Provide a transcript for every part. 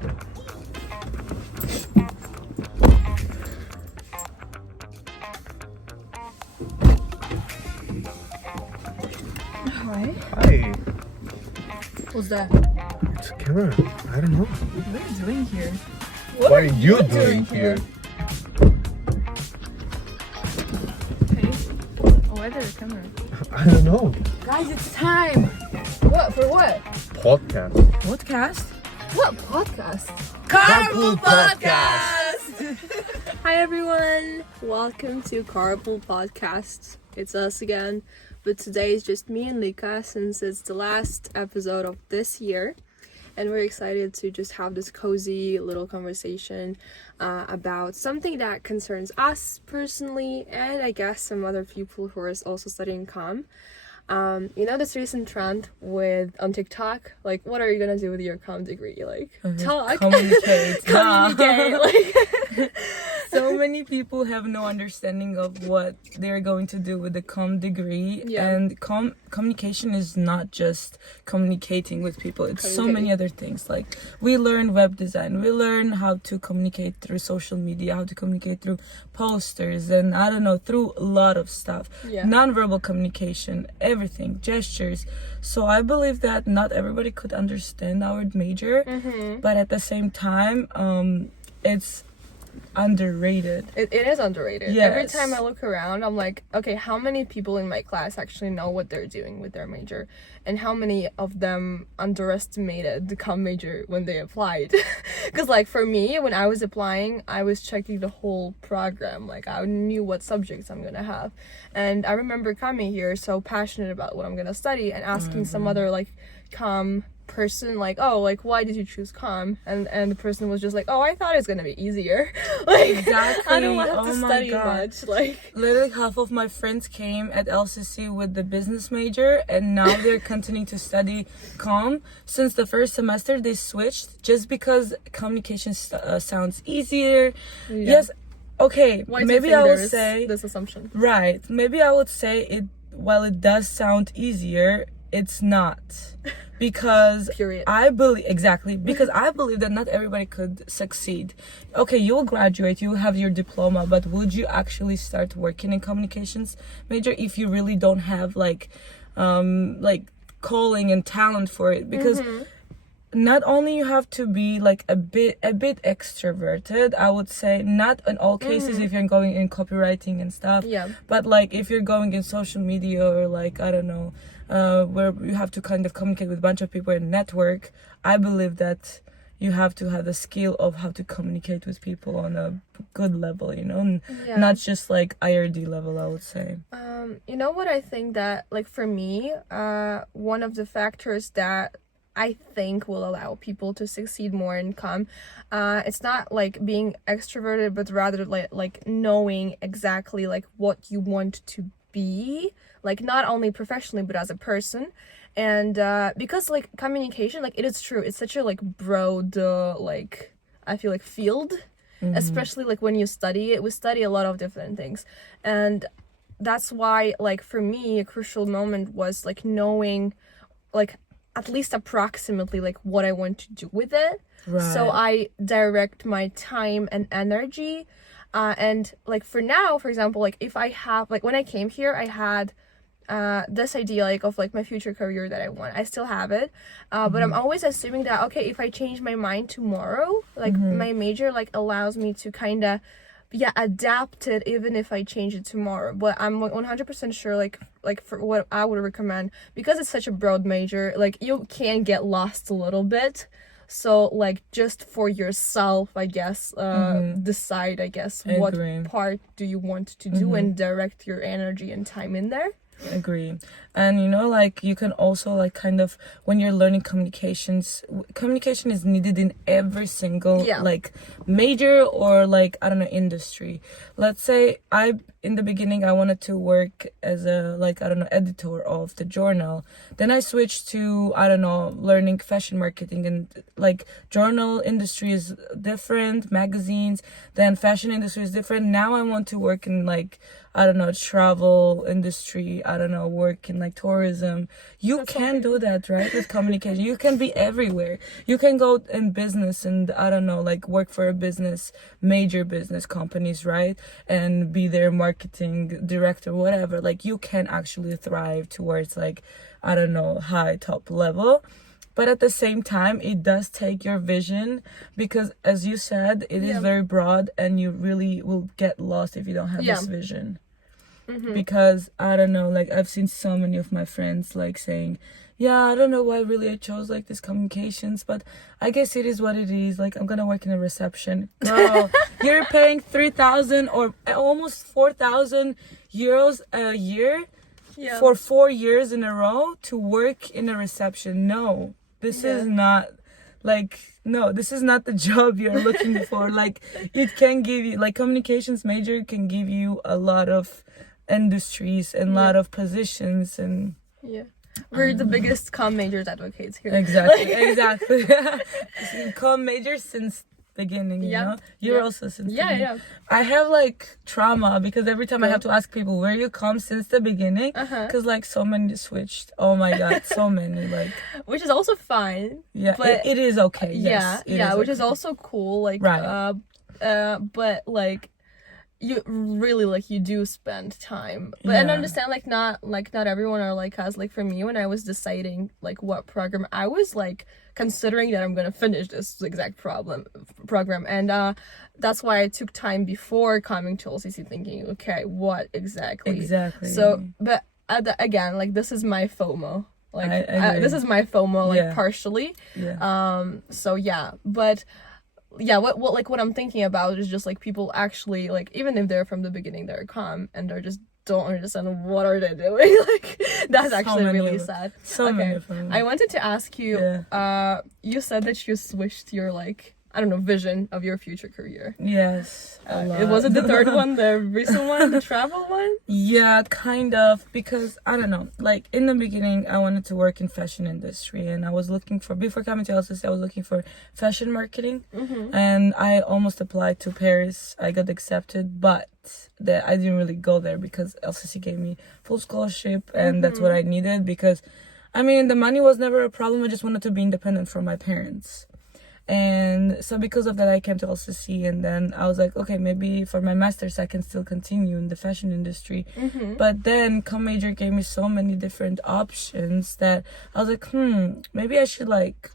Hi. Hi. What's that? It's a camera. I don't know. What are you doing here? What are you doing here? Hey. Why is there a camera? I don't know. Guys, it's time. What? For what? Podcast. Podcast? What podcast? Carpool Podcast. Hi everyone, welcome to Carpool Podcast. It's us again, but today is just me and Lika since it's the last episode of this year, and we're excited to just have this cozy little conversation about something that concerns us personally, and I guess some other people who are also studying comm. You know this recent trend on TikTok, like what are you gonna do with your comm degree? Like talk, Communicate. communicate, like So many people have no understanding of what they're going to do with the comm degree. Yeah. And communication is not just communicating with people. It's so many other things. Like we learn web design, we learn how to communicate through social media, how to communicate through posters, and I don't know, through a lot of stuff. Yeah. Non-verbal communication, everything, gestures. So I believe that not everybody could understand our major, but at the same time, it's underrated. It is underrated. Yes. Every time I look around, I'm like, okay, how many people in my class actually know what they're doing with their major? And how many of them underestimated the comm major when they applied? Because like for me, when I was applying, I was checking the whole program. Like I knew what subjects I'm gonna have. And I remember coming here so passionate about what I'm gonna study and asking some other like comm person, like, oh, like why did you choose comm? And the person was just like, oh, I thought it's gonna be easier. Like Exactly. I don't want to my study God. much. Like Literally half of my friends came at LCC with the business major, and now they're continuing to study comm. Since the first semester they switched just because communication sounds easier. Yes, okay, why do you maybe think I will there's say this assumption? right, maybe I would say it, while it does sound easier, it's not. Because Period. I believe that not everybody could succeed. Okay, you will graduate, you will have your diploma, but would you actually start working in communications major if you really don't have like calling and talent for it? Because not only you have to be like a bit extroverted, I would say, not in all cases if you're going in copywriting and stuff, but like if you're going in social media or like, I don't know, where you have to kind of communicate with a bunch of people and network, I believe that you have to have the skill of how to communicate with people on a good level, you know, not just like IRD level, I would say. You know what I think that, like for me, one of the factors that I think will allow people to succeed more in comm, it's not like being extroverted, but rather like knowing exactly like what you want to be, like not only professionally but as a person. And because like communication, like it is true, it's such a like broad like I feel like field, especially like when you study it, we study a lot of different things. And that's why like for me a crucial moment was like knowing like at least approximately like what I want to do with it. Right. So I direct my time and energy. And like for now, for example, like if I have like when I came here, I had this idea like of like my future career that I want. I still have it, but I'm always assuming that okay, if I change my mind tomorrow, like my major like allows me to kind of adapt it even if I change it tomorrow. But I'm 100% sure like for what I would recommend, because it's such a broad major, like you can get lost a little bit. So like just for yourself, I guess, decide, I guess, what part do you want to do and direct your energy and time in there. Agree. And you know, like you can also like kind of, when you're learning communication is needed in every single like major or like, I don't know, industry. Let's say in the beginning I wanted to work as a, like, I don't know, editor of the journal. Then I switched to, I don't know, learning fashion marketing, and like journal industry is different, magazines, then fashion industry is different. Now I want to work in, like, I don't know, travel industry, I don't know, work in like tourism. You can do that, right? With communication. You can be everywhere. You can go in business and, I don't know, like work for a business, major business companies, right? And be their marketing director, whatever. Like, you can actually thrive towards, like, I don't know, high top level. But at the same time, it does take your vision, because as you said, it is very broad, and you really will get lost if you don't have this vision. Because, I don't know, like, I've seen so many of my friends like saying, yeah, I don't know why really I chose like this communications, but I guess it is what it is. Like, I'm gonna work in a reception. Girl, you're paying 3,000 or almost 4,000 euros a year for 4 years in a row to work in a reception. No, this is not, like, no, this is not the job you're looking for. Like, it can give you, like, communications major can give you a lot of industries and a lot of positions, and we're the biggest comm majors advocates here. Exactly. Comm major since beginning, you know? You're also since beginning. I have like trauma, because every time I have to ask people, where you come since the beginning, because like so many switched. Oh my god, so many, like, which is also fine. But it is okay. Yes, which is also cool, like, but like, you really, like, you do spend time, but and understand, like not everyone are like us. Like, for me, when I was deciding like what program, I was like considering that I'm gonna finish this exact program, and that's why I took time before coming to LCC, thinking, okay, what exactly. So, but again, like, this is my FOMO. Like, this is my FOMO, like, partially. So but what I'm thinking about is just like people actually, like, even if they're from the beginning, they're calm and they're just don't understand what are they doing. Like, that's actually really sad. Many of them. I wanted to ask you, you said that you switched your, like, I don't know, vision of your future career. Yes. Was it the third one, the recent one, the travel one? Yeah, kind of, because I don't know, like, in the beginning I wanted to work in fashion industry, and I was looking for, before coming to LCC, I was looking for fashion marketing, and I almost applied to Paris. I got accepted, but I didn't really go there because LCC gave me full scholarship, and that's what I needed, because I mean, the money was never a problem. I just wanted to be independent from my parents. And so because of that, I came to LCC, and then I was like, okay, maybe for my master's I can still continue in the fashion industry. But then comm major gave me so many different options that I was like, maybe I should like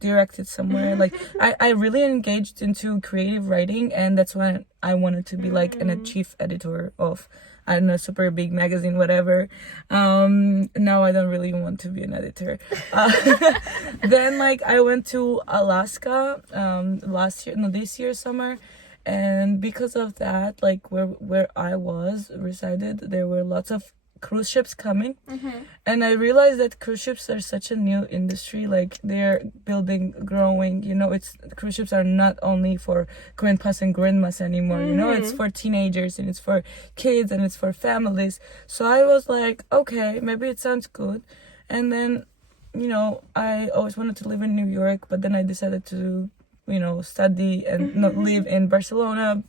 direct it somewhere. Like, I really engaged into creative writing, and that's when I wanted to be like a chief editor of, I don't know, super big magazine, whatever. Now I don't really want to be an editor. Then, like, I went to Alaska this year summer, and because of that, like, where I was resided, there were lots of cruise ships coming, and I realized that cruise ships are such a new industry. Like, they're growing, you know. It's cruise ships are not only for grandpas and grandmas anymore, you know. It's for teenagers, and it's for kids, and it's for families. So I was like, okay, maybe it sounds good. And then, you know, I always wanted to live in New York, but then I decided to, you know, study and not live in Barcelona.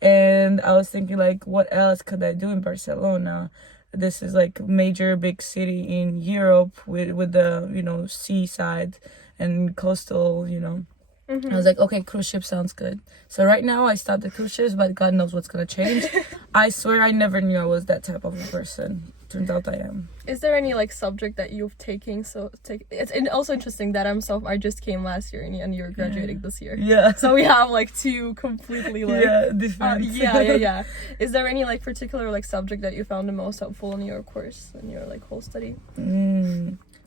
And I was thinking, like, what else could I do in Barcelona? This is like major big city in Europe with the, you know, seaside and coastal, you know. I was like, okay, cruise ship sounds good. So right now I stopped the cruise ships, but God knows what's gonna change. I swear I never knew I was that type of a person. Turns out I am. Is there any like subject that you've taken? It's also interesting that I just came last year and you're graduating this year. Yeah. So we have like two completely like different. Is there any like particular like subject that you found the most helpful in your course, in your like whole study?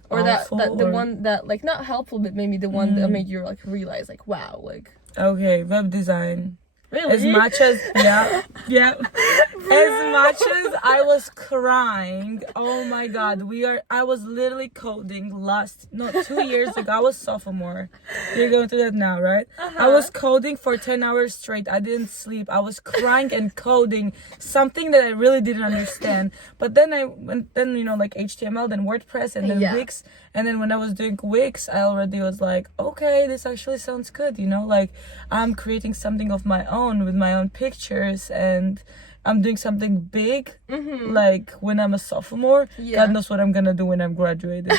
Or the one that like not helpful, but maybe the one that made you like realize like, wow, like. Okay, web design. Really? As much as as much as I was crying, oh my god, I was literally coding 2 years ago. I was sophomore. You're going through that now, right? I was coding for 10 hours straight. I didn't sleep. I was crying and coding something that I really didn't understand. But then like HTML, then WordPress, and then Wix. And then when I was doing Wix, I already was like, okay, this actually sounds good, like I'm creating something of my own with my own pictures, and I'm doing something big, like when I'm a sophomore. God knows what I'm gonna do when I'm graduated,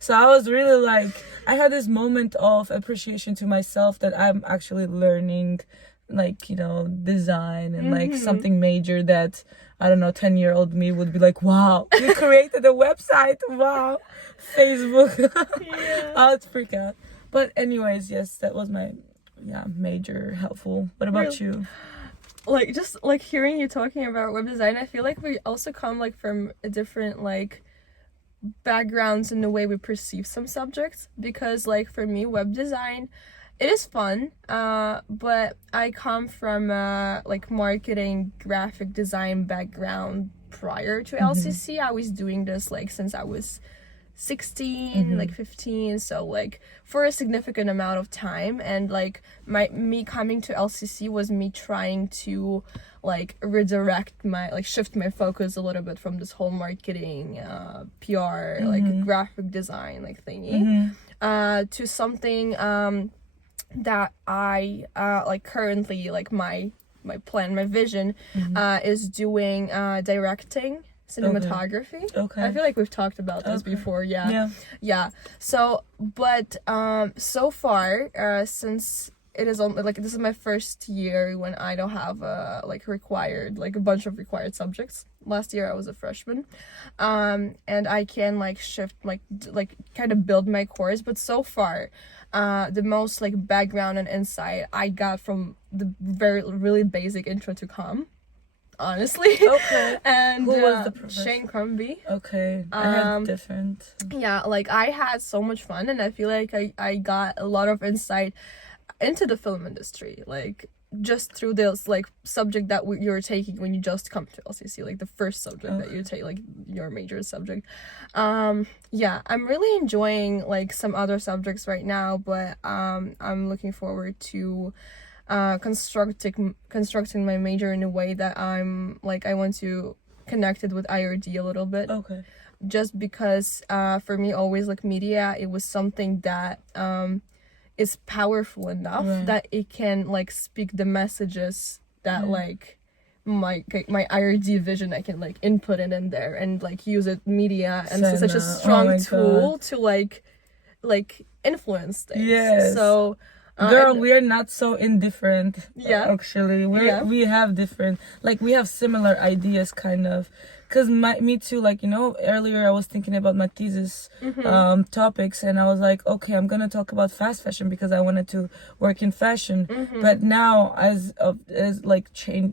So I was really like, I had this moment of appreciation to myself that I'm actually learning, design and like something major that, I don't know, 10-year-old me would be like, wow, you created a website, wow, Facebook. I would freak out. But anyways, yes, that was my major helpful. What about you? Just hearing you talking about web design, I feel like we also come from a different backgrounds in the way we perceive some subjects, because for me, web design, it is fun, but I come from marketing, graphic design background prior to LCC. I was doing this since I was 16, 15, so for a significant amount of time, and me coming to LCC was me trying to redirect my shift my focus a little bit from this whole marketing, PR, graphic design thingy, to something that I currently my plan, my vision is doing directing, cinematography. Okay. I feel like we've talked about this before. Yeah. So, but so far, since it is only this is my first year when I don't have required a bunch of required subjects. Last year I was a freshman, and I can shift kind of build my course. But so far, the most background and insight I got from the really basic intro to comm. Honestly. Okay. And who was the professor? Shane Crumby. Okay. I had different. Yeah, I had so much fun, and I feel like I got a lot of insight into the film industry, just through this subject that you're taking when you just come to LCC, the first subject that you take, your major subject. I'm really enjoying some other subjects right now, but I'm looking forward to constructing my major in a way that I'm I want to connect it with IRD a little bit. Okay. Just because for me, always media, it was something that is powerful enough that it can speak the messages that my IRD vision, I can input it in there and use it media and Senna. Such a strong tool to influence things. Yes. So girl, we're not so indifferent. Actually, we have different, we have similar ideas, kind of. Because me too, earlier I was thinking about my thesis topics, and I was like, okay, I'm gonna talk about fast fashion because I wanted to work in fashion. But now as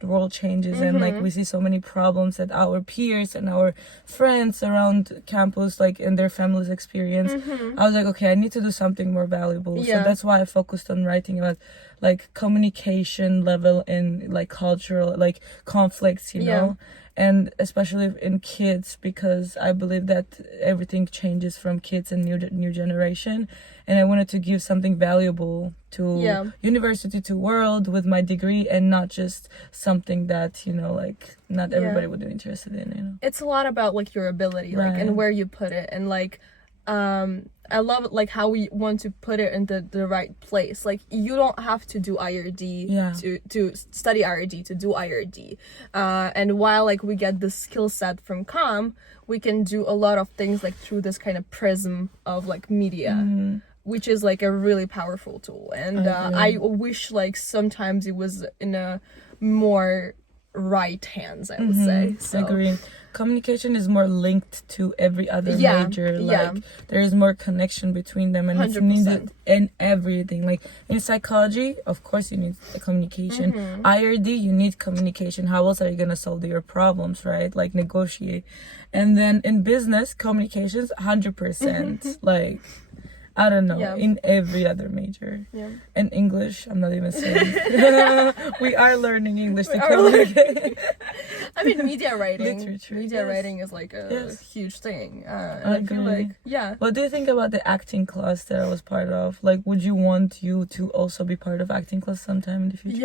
world changes, and we see so many problems that our peers and our friends around campus, in their families experience, I was like, okay, I need to do something more valuable. So that's why I focused on writing about communication level and cultural conflicts, you know. And especially in kids, because I believe that everything changes from kids and new generation, and I wanted to give something valuable to university, to world with my degree, and not just something that not everybody would be interested in. It's a lot about your ability, and where you put it, and I love it, how we want to put it in the right place. You don't have to do IRD to study IRD, to do IRD. And while we get the skill set from comm, we can do a lot of things through this kind of prism of media, which is a really powerful tool. And I wish sometimes it was in a more right hands, I would say. So. Agree. Communication is more linked to every other major. There is more connection between them, and 100%. It's needed in everything. In psychology, of course you need communication. IRD, you need communication. How else are you gonna solve your problems, right? Negotiate. And then in business, communications 100%. I don't know, Yeah. in every other major. Yeah. And English, I'm not even saying. We are learning English to We are communicate. I mean, media writing. Literature, Media yes. writing is like a Yes. huge thing. And I feel Agree. like, yeah. What do you think about the acting class that I was part of? Like, would you want you to also be part of acting class sometime in the future?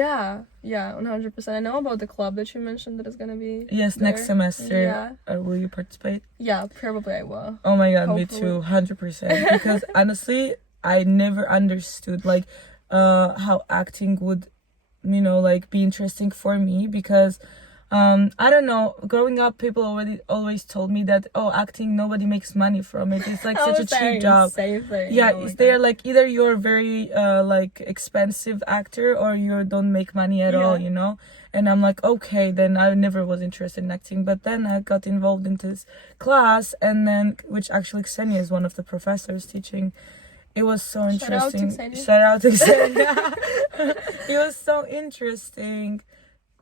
Yeah, 100%. I know about the club that you mentioned that is gonna be. Yes, there. next semester. Yeah. Will you participate? Yeah, probably I will. Oh my god, Hopefully. me too, 100%. Because honestly, I never understood like how acting would, like be interesting for me because I don't know, growing up people always told me that acting, nobody makes money from it. It's like such a cheap job. Same thing. Yeah, Oh my it's God. there like either you're a very like expensive actor or you don't make money at all, And I'm like, okay, then I never was interested in acting. But then I got involved in this class, and then, which actually Xenia is one of the professors teaching. It was so interesting. Shout out to Xenia. It was so interesting.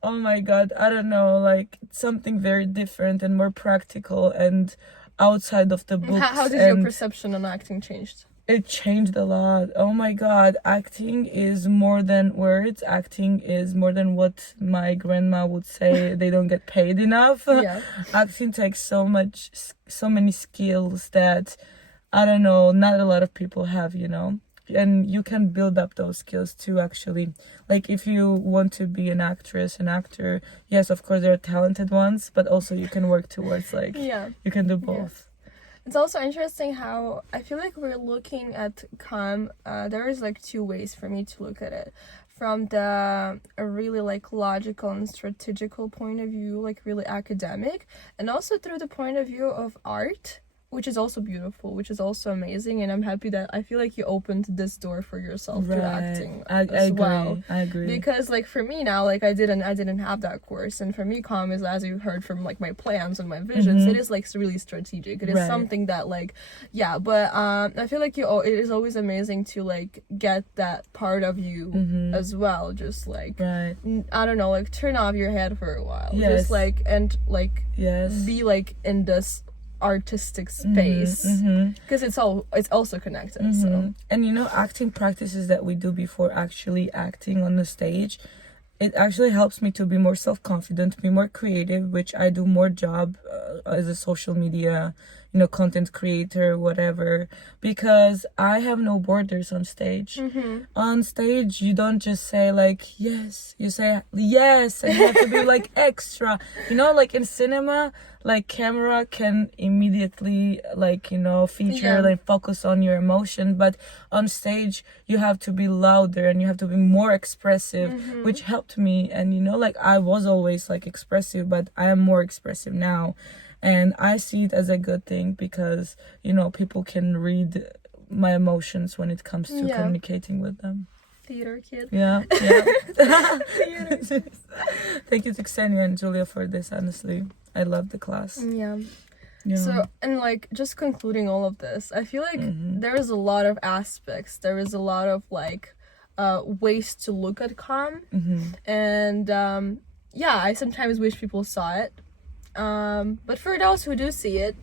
Oh my god, I don't know, like something very different and more practical and outside of the books. How did your perception on acting changed? It changed a lot. Oh my god, acting is more than words. Acting is more than what my grandma would say. They don't get paid enough. Yeah. Acting takes so many skills that, I don't know, not a lot of people have, And you can build up those skills too, actually. Like, if you want to be an actress, an actor, yes, of course, there are talented ones, but also you can work towards, like, you can do both. It's also interesting how I feel like we're looking at comm. There is like two ways for me to look at it. From the really like logical and strategical point of view, like really academic, and also through the point of view of art, which is also beautiful, which is also amazing, and I'm happy that I feel like you opened this door for yourself to acting as well. I agree. Because like for me now, like I didn't have that course, and for me, comm is, as you heard from like my plans and my visions, it is like really strategic. It is something that like, but I feel like it is always amazing to like get that part of you as well, just like I don't know, like turn off your head for a while, just like and like be like in this artistic space, because it's also connected. So, and acting practices that we do before actually acting on the stage, it actually helps me to be more self-confident, be more creative, which I do more job as a social media content creator, whatever, because I have no borders on stage. On stage, you don't just say like yes, you say yes, and you have to be like extra, like in cinema, like camera can immediately like feature like focus on your emotion, but on stage you have to be louder and you have to be more expressive, which helped me. And like I was always like expressive, but I am more expressive now. And I see it as a good thing because, people can read my emotions when it comes to communicating with them. Theater kid. Yeah. Thank you to Xenia and Julia for this, honestly. I love the class. Yeah. So, and like, just concluding all of this, I feel like there is a lot of aspects. There is a lot of like ways to look at comm. And I sometimes wish people saw it. But for those who do see it,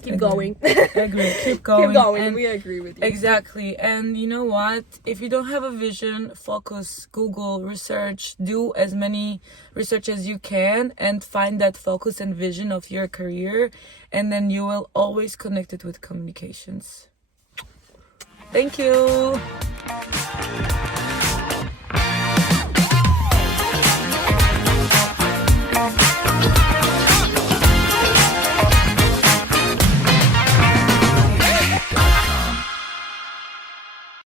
keep going. Agree. Keep going. Keep going. And we agree with you. Exactly. And you know what? If you don't have a vision, focus, Google, research, do as many research as you can and find that focus and vision of your career. And then you will always connect it with communications. Thank you.